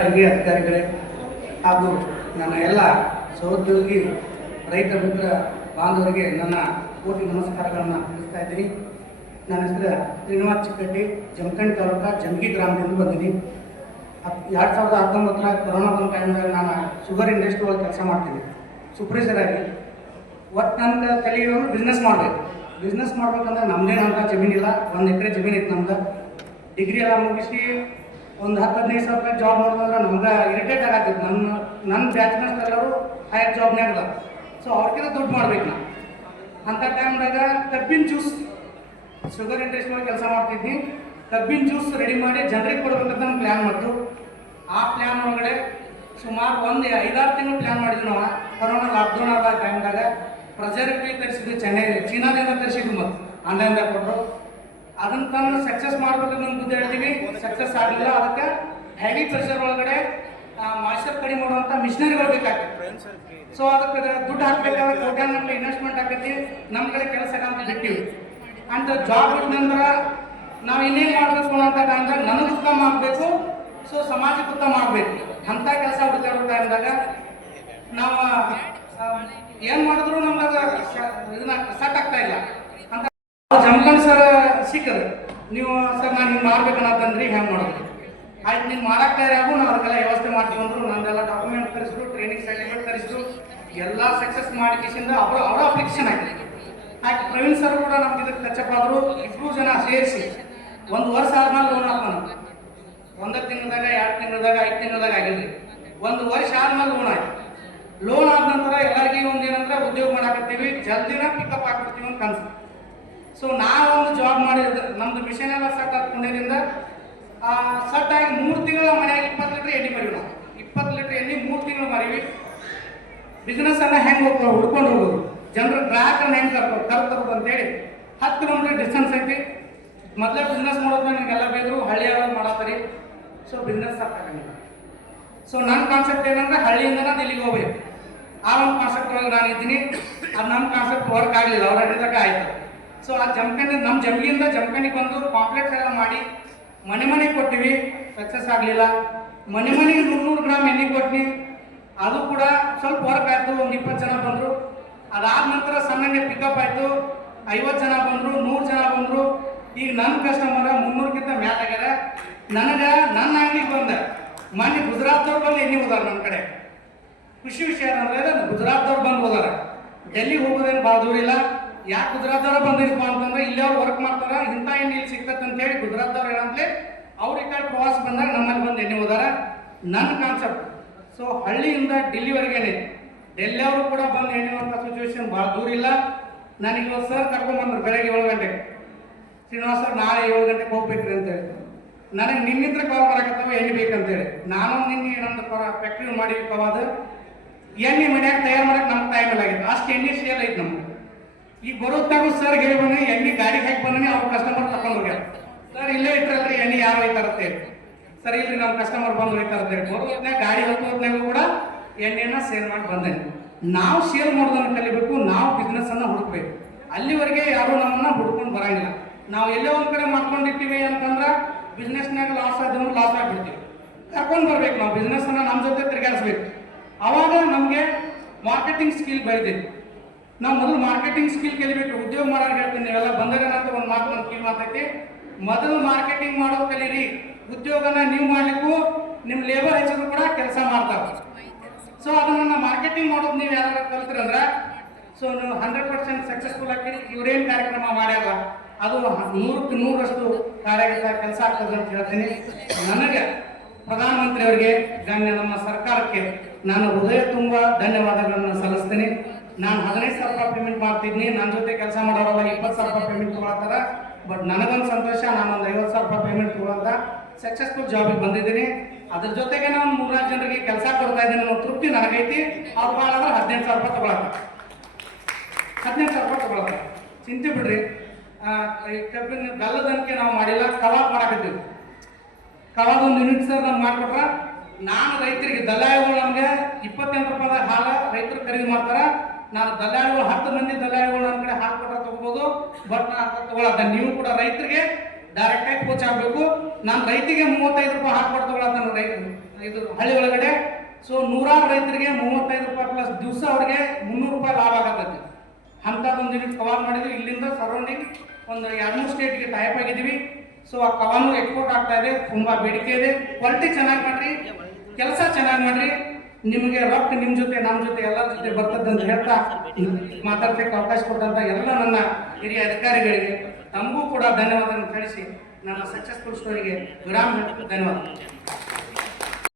ಹಿರಿಯ ಅಧಿಕಾರಿಗಳೇ ಹಾಗೂ ನನ್ನ ಎಲ್ಲ ಸಹೋದ್ಯೋಗಿ ರೈತ ಮಿತ್ರ ಬಾಂಧವರಿಗೆ ನನ್ನ ಕೋಟಿ ನಮಸ್ಕಾರಗಳನ್ನು ತಿಳಿಸ್ತಾ ಇದ್ದೀನಿ. ನನ್ನ ಹೆಸರು ಶ್ರೀನಿವಾಸ್ ಚಿಕ್ಕಟ್ಟಿ, ಜಮಖಂಡಿ ತಾಲೂಕು ಜಮಗಿ ಗ್ರಾಮದಿಂದ ಬಂದೀನಿ. 2019 ಕೊರೋನಾ ಬಂದ ಟೈಮ್ದಾಗ ನಾನು ಶುಗರ್ ಇಂಡಸ್ಟ್ರಿ ಒಳಗೆ ಕೆಲಸ ಮಾಡ್ತೀನಿ ಸೂಪರ್ವೈಸರ್ ಆಗಿ. ಒಟ್ಟು ನನ್ನ ತಲೆಗೆ ಬಿಸ್ನೆಸ್ ಮಾಡಬೇಕು. ಬಿಸ್ನೆಸ್ ಮಾಡ್ಬೇಕಂದ್ರೆ ನಮ್ಮದೇನಂತ ಜಮೀನಿಲ್ಲ, 1 ಎಕರೆ ಜಮೀನು ಇತ್ತು ನಮ್ದು. ಡಿಗ್ರಿ ಎಲ್ಲ ಮುಗಿಸಿ ಒಂದು 10-15 ಸಾವಿರ ರೂಪಾಯಿ ಜಾಬ್ ಮಾಡಿದ್ರೆ ನಮ್ಗೆ ಇರಿಟೇಟ್ ಆಗತ್ತಿತ್ತು. ನನ್ನ ಬ್ಯಾಚ್ಮೆಂಟ್ಸ್ ಎಲ್ಲರೂ ಹೈಯರ್ ಜಾಬ್ನಾಗ ಅದ. ಸೊ ಅವ್ರಿಗಿಂತ ದುಡ್ಡು ಮಾಡ್ಬೇಕು ನಾನು. ಅಂಥ ಟೈಮ್ದಾಗ ಕಬ್ಬಿನ ಜ್ಯೂಸ್ ಶುಗರ್ ಇಂಡಸ್ಟ್ರಿ ಒಳಗೆ ಕೆಲಸ ಮಾಡ್ತಿದ್ವಿ. ಕಬ್ಬಿನ ಜ್ಯೂಸ್ ರೆಡಿ ಮಾಡಿ ಜನರಿಗೆ ಕೊಡ್ಬೇಕಂತ ನಾನು ಪ್ಲ್ಯಾನ್ ಮಾಡಿದ್ದು. ಆ ಪ್ಲ್ಯಾನ್ ಒಳಗಡೆ ಸುಮಾರು 1-5-6 ತಿಂಗಳು ಪ್ಲ್ಯಾನ್ ಮಾಡಿದ್ವಿ ನಾವು. ಕೊರೋನಾ ಲಾಕ್ಡೌನ್ ಆದ ಟೈಮ್ದಾಗ ಪ್ರೆಸರ್ವೇಟಿವ್ ತರಿಸಿದ್ವಿ, ಚೀನಾದಿಂದ ತರಿಸಿದ್ವಿ, ಮತ್ತು ಆನ್ಲೈನ್ದಾಗ ಕೊಟ್ಟರು. ಅದನ್ನು ತಂದು ಸಕ್ಸಸ್ ಮಾಡಬೇಕು ನಮ್ಮ ಬುದ್ಧಿ ಹೇಳ್ತೀವಿ. ಸಕ್ಸಸ್ ಆಗಲಿಲ್ಲ. ಅದಕ್ಕೆ ಹೆವಿ ಪ್ರೆಷರ್ ಒಳಗಡೆ ಮಾಯ್ಚರ್ ಕಡಿಮೆ ಮಾಡುವಂಥ ಮಿಷನರಿಗಳು ಬೇಕಾಗ್ತದೆ. ಸೊ ಅದಕ್ಕೆ ದುಡ್ಡು ಹಾಕಬೇಕಾದ್ರೆ ಕೋಟ್ಯಾನ್ಗಟ್ಟಲೆ ಇನ್ವೆಸ್ಟ್ಮೆಂಟ್ ಆಗೈತಿ. ನಮ್ಮ ಕಡೆ ಕೆಲಸ ಅಂತ ಬಿಟ್ಟಿವಿ. ಅಂತ ಜಾಬ್ ಬಿಟ್ಟ ನಂತರ ನಾವು ಇನ್ನೇನು ಮಾಡಬೇಕು ಅನ್ನೋಂಥ ಟೈಮ್ದಾಗ ನನಗೆ ಉತ್ತಮ ಆಗಬೇಕು, ಸೊ ಸಮಾಜಕ್ಕೆ ಉತ್ತಮ ಆಗಬೇಕು ಅಂಥ ಕೆಲಸ ಹುಡುಕಾಡೋ ಟೈಮ್ದಾಗ ನಾವು ಏನು ಮಾಡಿದ್ರು ನಮ್ಗೆ ಇದನ್ನ ಸೆಟ್ ಆಗ್ತಾ ಇಲ್ಲ ಅಂತ ಜಮಖಂಡಿ ಸರ್ ಸಿಕ್ಕರು. ನೀವು ಸರ್ ನಾನು ಹಿಂಗೆ ಮಾಡ್ಬೇಕನ್ನತ್ತಂದ್ರಿ, ಹೆಂಗೆ ಮಾಡೋದು? ಆಯ್ತು, ನೀನು ಮಾಡಕ್ಕೆ ಯಾರು ನಾವು ಅದಕ್ಕೆಲ್ಲ ವ್ಯವಸ್ಥೆ ಮಾಡ್ತೀವಿ ಅಂದರು. ನಂದೆಲ್ಲ ಡಾಕ್ಯುಮೆಂಟ್ ತರಿಸಿದ್ರು, ಟ್ರೈನಿಂಗ್ ಸರ್ಟಿಫಿಕೇಟ್ ತರಿಸಿದ್ರು, ಎಲ್ಲ ಸಕ್ಸಸ್ ಮಾಡಿಕೆಸಿಂದ ಅವರ ಅಪ್ಲಿಕೇಶನ್ ಆಗಿದೆ. ಆಯ್ತು, ಪ್ರವೀಣ್ ಸರ್ ಕೂಡ ನಮ್ಗೆ ಇದಕ್ಕೆ ಟಚಪ್ ಆದರು. 2 ಜನ ಸೇರಿಸಿ 1 ವರ್ಷ ಆದ್ಮೇಲೆ ಲೋನ್ ಆತ ನಮ್ಗೆ. 1 ತಿಂಗಳದಾಗ, 2 ತಿಂಗಳದಾಗ, 5 ತಿಂಗಳದಾಗ ಆಗಿಲ್ಲ. 1 ವರ್ಷ ಆದ್ಮೇಲೆ ಲೋನ್ ಆಯ್ತು. ಲೋನ್ ಆದ ನಂತರ ಎಲ್ಲರಿಗೂ ಒಂದೇನಂದ್ರೆ ಉದ್ಯೋಗ ಮಾಡಾಕತ್ತೀವಿ, ಜಲ್ದಿನ ಪಿಕಪ್ ಹಾಕ್ಬಿಡ್ತೀವಿ ಅಂತ ಕನಸು. ಸೊ ನಾವೊಂದು ಜಾಬ್ ಮಾಡಿದ್ರೆ ನಮ್ದು ಮಿಷನ್ ಎಲ್ಲ ಸೆಟ್ ಹಾಕೊಂಡಿದ್ದರಿಂದ ಸೆಟ್ ಆಗಿ 3 ತಿಂಗಳ ಮನೆಯಾಗ 20 ಲೀಟ್ರ್ ಎಣ್ಣೆ ಮರಿವಿ. ನಾವು 20 ಲೀಟ್ರ್ ಎಣ್ಣೆ 3 ತಿಂಗಳು ಮರಿವಿ. ಬಿಸ್ನೆಸ್ ಅನ್ನ ಹೆಂಗೆ ಹುಡ್ಕೊಂಡು ಹೋಗೋದು, ಜನರ ಗ್ರಾಹಕರನ್ನ ಹೆಂಗೆ ಕರ್ತರೋದು ಅಂತೇಳಿ 10 ಕಿಲೋಮೀಟರ್ ಡಿಸ್ಟೆನ್ಸ್ ಐತಿ. ಮೊದಲೇ ಬಿಸ್ನೆಸ್ ಮಾಡೋದು ನನಗೆಲ್ಲ ಬೇದ್ರು ಹಳ್ಳಿಯವ್ರು ಮಾಡತ್ತಾರೆ. ಸೊ ಬಿಸ್ನೆಸ್ ಸಾಕಾಗಿಲ್ಲ. ಸೊ ನನ್ನ ಕಾನ್ಸೆಪ್ಟ್ ಏನಂದ್ರೆ ಹಳ್ಳಿಯಿಂದನೇ ದಿಲ್ಲಿಗೆ ಹೋಗ್ಬೇಕು. ಆ ಒಂದು ಕಾನ್ಸೆಪ್ಟ್ ಒಳಗೆ ನಾನು ಇದ್ದೀನಿ. ಅದು ನಮ್ಮ ಕಾನ್ಸೆಪ್ಟ್ ವರ್ಕ್ ಆಗಲಿಲ್ಲ, ಅವ್ರ ಹೇಳಿದಾಗ ಆಯಿತು. ಸೊ ಆ ನಮ್ಮ ಜಮಗಿಯಿಂದ ಜಮಖಂಡಿಗೆ ಬಂದು ಕಾಂಪ್ಲೆಕ್ಸ್ ಎಲ್ಲ ಮಾಡಿ ಮನೆ ಕೊಟ್ಟಿವಿ, ಸಕ್ಸಸ್ ಆಗಲಿಲ್ಲ. ಮನೆಗೆ 100 ಗ್ರಾಮ್ ಎಣ್ಣೆ ಕೊಟ್ಟು ಅದು ಕೂಡ ಸ್ವಲ್ಪ ವರ್ಕ್ ಆಯಿತು. ಒಂದು 20 ಜನ ಬಂದರು. ಅದಾದ ನಂತರ ಸಣ್ಣಗೆ ಪಿಕಪ್ ಆಯಿತು. 50 ಜನ ಬಂದರು, 100 ಜನ ಬಂದರು. ಈಗ ನನ್ನ ಕಸ್ಟಮರ 300ಕ್ಕಿಂತ ಮೇಲೆ ಆಗ್ಯಾರ. ನನಗೆ ನನ್ನ ಅಂಗಡಿಗೆ ಬಂದ ಮೊನ್ನೆ ಗುಜರಾತ್ದವ್ರು ಬಂದು ಎಣ್ಣೆ ಹೋದಾರ. ನನ್ನ ಕಡೆ ಖುಷಿ ವಿಷಯ ಏನಂದ್ರೆ ಗುಜರಾತ್ದವ್ರು ಬಂದು ಹೋದಾರ. ಡೆಲ್ಲಿಗೆ ಹೋಗೋದೇನು ಭಾಳ ದೂರ ಇಲ್ಲ. ಯಾಕೆ ಗುಜರಾತ್ದವ್ರು ಬಂದಿರಪ್ಪ ಅಂತಂದ್ರೆ ಇಲ್ಲಿ ಅವ್ರು ವರ್ಕ್ ಮಾಡ್ತಾರ, ಇಂಥ ಎಣ್ಣೆ ಇಲ್ಲಿ ಸಿಗ್ತದೆ ಅಂತೇಳಿ ಗುಜರಾತ್ದವ್ರು ಏನಂತಲೇ ಅವ್ರ ಈ ಕಡೆ ಪ್ರವಾಸ ಬಂದಾಗ ನಮ್ಮಲ್ಲಿ ಬಂದು ಎಣ್ಣೆ ಹೋದಾರ. ನನ್ನ ಕಾನ್ಸೆಪ್ಟ್ ಸೊ ಹಳ್ಳಿಯಿಂದ ಡೆಲ್ಲಿವರೆಗೇನೆ ಡೆಲ್ಲಿ ಅವರು ಕೂಡ ಬಂದು ಎಣ್ಣೆ ಹೋಗುವಂಥ ಸಿಚುವೇಶನ್ ಭಾಳ ದೂರ ಇಲ್ಲ. ನನಗೆ ಸರ್ ಕರ್ಕೊಂಡ್ಬಂದ್ರು ಬೆಳಗ್ಗೆ 7 ಗಂಟೆಗೆ. ಶ್ರೀನಿವಾಸ್ ಸರ್ ನಾಳೆ 7 ಗಂಟೆಗೆ ಹೋಗ್ಬೇಕ್ರಿ ಅಂತೇಳಿ. ನನಗೆ ನಿನ್ನಿದ್ರೆ ಕಾಲ್ ಬರಾಕತ್ತವ ಎಣ್ಣೆ ಬೇಕಂತೇಳಿ. ನಾನು ನಿನ್ನೆ ನಮ್ದು ಫ್ಯಾಕ್ಟ್ರಿ ಮಾಡಿ ಕವಾದ ಎಣ್ಣೆ ಮನ್ಯಾಗ ತಯಾರು ಮಾಡಕ್ಕೆ ನಮ್ಗೆ ಟೈಮ್ ಇಲ್ಲ ಆಗಿತ್ತು. ಅಷ್ಟು ಎಣ್ಣೆ ಸೇಲ್ ಐತೆ ನಮ್ಗೆ. ಈಗ ಬರೋತ್ತಾಗೂ ಸರ್ ಹೇಳಿ ಬನ್ನಿ ಎಣ್ಣೆ ಗಾಡಿಗೆ ಹಾಕಿ ಬಂದೀನಿ. ಅವ್ರ ಕಸ್ಟಮರ್ ತಗೊಂಡು ಹೋಗ್ಯಾರ. ಸರ್ ಇಲ್ಲೇ ಇಟ್ಟರಲ್ರಿ ಎಣ್ಣೆ ಯಾರು ಒಯ್ತಾರತ್ತೆ ಹೇಳಿ. ಸರ್ ಇಲ್ರಿ ನಮ್ಮ ಕಸ್ಟಮರ್ ಬಂದು ಒಯ್ತಾರತ್ತೆ ಹೇಳಿ. ಬರೋತ್ನಾಗ ಗಾಡಿ ಹೊತ್ತೋದ್ನಾಗೂ ಕೂಡ ಎಣ್ಣೆನ ಸೇಲ್ ಮಾಡಿ ಬಂದೇನೆ. ನಾವು ಸೇಲ್ ಮಾಡೋದನ್ನು ಕಲಿಬೇಕು, ನಾವು ಬಿಸ್ನೆಸ್ಸನ್ನು ಹುಡುಕ್ಬೇಕು. ಅಲ್ಲಿವರೆಗೆ ಯಾರು ನಮ್ಮನ್ನ ಹುಡ್ಕೊಂಡು ಬರಂಗಿಲ್ಲ. ನಾವು ಎಲ್ಲೇ ಒಂದು ಕಡೆ ಮಾಡ್ಕೊಂಡಿರ್ತೀವಿ ಅಂತಂದ್ರೆ ಬಿಸ್ನೆಸ್ನಾಗ ಲಾಸ್ ಆದ್ರೂ ಲಾಸ್ ಆಗಿಬಿಡ್ತೀವಿ. ಕರ್ಕೊಂಡು ಬರ್ಬೇಕು ನಾವು ಬಿಸ್ನೆಸ್ಸನ್ನು ನಮ್ಮ ಜೊತೆ ತಿರುಗಾಡಿಸ್ಬೇಕು. ಆವಾಗ ನಮಗೆ ಮಾರ್ಕೆಟಿಂಗ್ ಸ್ಕಿಲ್ ಬೆಳೆದಿದೆ. ನಾವು ಮೊದಲು ಮಾರ್ಕೆಟಿಂಗ್ ಸ್ಕಿಲ್ ಕಲಿಬೇಕು. ಉದ್ಯೋಗ ಮಾಡೋರು ಹೇಳ್ತೀನಿ, ನೀವೆಲ್ಲ ಬಂದಾಗ ಅಂತ ಒಂದು ಮಾತು ನನ್ನ ಕಿವಿ ಮಾತೈತಿ. ಮೊದಲು ಮಾರ್ಕೆಟಿಂಗ್ ಮಾಡೋದು ಕಲೀರಿ. ಉದ್ಯೋಗನ ನೀವು ಮಾಡಲಿಕ್ಕೂ ನಿಮ್ಮ ಲೇಬರ್ ಹೆಚ್ಚಿದ್ರು ಕೂಡ ಕೆಲಸ ಮಾಡ್ತಾರೆ. ಸೊ ಅದನ್ನು ಮಾರ್ಕೆಟಿಂಗ್ ಮಾಡೋದು ನೀವು ಯಾರು ಕಲ್ತಿರಂದ್ರೆ ಸೊ ನೀವು 100% ಸಕ್ಸಸ್ಫುಲ್ ಆಗ್ತೀರಿ. ಇವ್ರೇನು ಕಾರ್ಯಕ್ರಮ ಮಾಡ್ಯಾರ ಅದು 100ಕ್ಕೆ 100ರಷ್ಟು ಕೆಲಸ ಆಗ್ತದೆ ಅಂತ ಹೇಳ್ತೀನಿ. ನನಗೆ ಪ್ರಧಾನಮಂತ್ರಿ ಅವರಿಗೆ ನಮ್ಮ ಸರ್ಕಾರಕ್ಕೆ ನಾನು ಹೃದಯ ತುಂಬ ಧನ್ಯವಾದಗಳನ್ನು ಸಲ್ಲಿಸ್ತೀನಿ. ನಾನು 15,000 ರೂಪಾಯಿ ಪೇಮೆಂಟ್ ಮಾಡ್ತಿದ್ನಿ. ನನ್ನ ಜೊತೆ ಕೆಲಸ ಮಾಡೋರಲ್ಲ 20,000 ರೂಪಾಯಿ ಪೇಮೆಂಟ್ ತೊಗೊಳತ್ತಾರ. ಬಟ್ ನನಗೊಂದು ಸಂತೋಷ, ನಾನೊಂದು 50,000 ರೂಪಾಯಿ ಪೇಮೆಂಟ್ ತೊಗೊಳಂತ ಸಕ್ಸಸ್ಫುಲ್ ಜಾಬಿಗೆ ಬಂದಿದ್ದೀನಿ. ಅದ್ರ ಜೊತೆಗೆ ನಾನು 3-4 ಜನರಿಗೆ ಕೆಲಸ ಕೊಡ್ತಾ ಇದ್ದೀನಿ ಅನ್ನೋ ತೃಪ್ತಿ ನನಗೈತಿ. ಅವ್ರು ಭಾಳ ಅಂದ್ರೆ 18,000 ರೂಪಾಯಿ ತೊಗೊಳತ್ತ 18,000 ರೂಪಾಯಿ ತೊಗೊಳತ್ತ. ಚಿಂತೆ ಬಿಡ್ರಿ. ಕಬ್ಬಿನ ಬೆಲ್ಲದನಿಕೆ ನಾವು ಮಾಡಿಲ್ಲ, ಕವಾಬ್ ಮಾಡಾಕತ್ತೀವಿ. ಕವಾಬ್ ಒಂದು ಯೂನಿಟ್ ಸರ್ ನಾನು ಮಾಡಿಕೊಟ್ರ ನಾನು ರೈತರಿಗೆ ದಲ್ಲಾಳಿಗಳು ನಮಗೆ 28 ರೂಪಾಯಿ ಹಾಲು ರೈತರು ಖರೀದಿ ಮಾಡ್ತಾರೆ. ನಾನು ದಲ್ಲಾಳಿಗಳು 10 ಮಂದಿ ದಲ್ಲಾಳಿಗಳು ನನ್ನ ಕಡೆ ಹಾಕ್ಕೊಟ್ರೆ ತಗೋಬೋದು. ಬಟ್ ನಾನು ತಗೊಳತ್ತ ನೀವು ಕೂಡ ರೈತರಿಗೆ ಡೈರೆಕ್ಟಾಗಿ ಕೋಚ್ ಆಗಬೇಕು. ನಾನು ರೈತಿಗೆ 35 ರೂಪಾಯಿ ಹಾಕ್ಕೊಟ್ಟು ತಗೊಳತ್ತ ಇದು ಹಳ್ಳಿ ಒಳಗಡೆ. ಸೊ 100 ರೈತರಿಗೆ 35 ರೂಪಾಯಿ ಪ್ಲಸ್ ದಿವಸ ಅವ್ರಿಗೆ 300 ರೂಪಾಯಿ ಲಾಭ ಆಗತ್ತೈತಿ. ಅಂಥದ್ದೊಂದು ಯೂನಿಟ್ ಕವರ್ ಮಾಡಿದ್ವಿ. ಇಲ್ಲಿಂದ ಸರೌಂಡಿಂಗ್ ಒಂದು 2-3 ಸ್ಟೇಟ್ಗೆ ಟೈಪ್ ಆಗಿದ್ದೀವಿ. ಸೊ ಆ ಕವಾನು ಎಕ್ಸ್ಪೋರ್ಟ್ ಆಗ್ತಾ ಇದೆ, ತುಂಬ ಬೇಡಿಕೆ ಇದೆ. ಕ್ವಾಲಿಟಿ ಚೆನ್ನಾಗಿ ಮಾಡ್ರಿ, ಕೆಲಸ ಚೆನ್ನಾಗಿ ಮಾಡ್ರಿ, ನಿಮಗೆ ರೊಕ್ಕ ನಿಮ್ಮ ಜೊತೆ ನಮ್ಮ ಜೊತೆ ಎಲ್ಲರ ಜೊತೆ ಬರ್ತದೆ ಅಂತ ಹೇಳ್ತಾ ಮಾತಾಡ್ಲಿಕ್ಕೆ ಅವಕಾಶ ಕೊಟ್ಟಂತ ಎಲ್ಲ ನನ್ನ ಹಿರಿಯ ಅಧಿಕಾರಿಗಳಿಗೆ ತಮಗೂ ಕೂಡ ಧನ್ಯವಾದವನ್ನು ಕಳಿಸಿ ನನ್ನ ಸಕ್ಸಸ್ಫುಲ್ ಸ್ಟೋರಿಗೆ ವಿರಾಮ ಹೇಳ್ತೀನಿ. ಧನ್ಯವಾದ.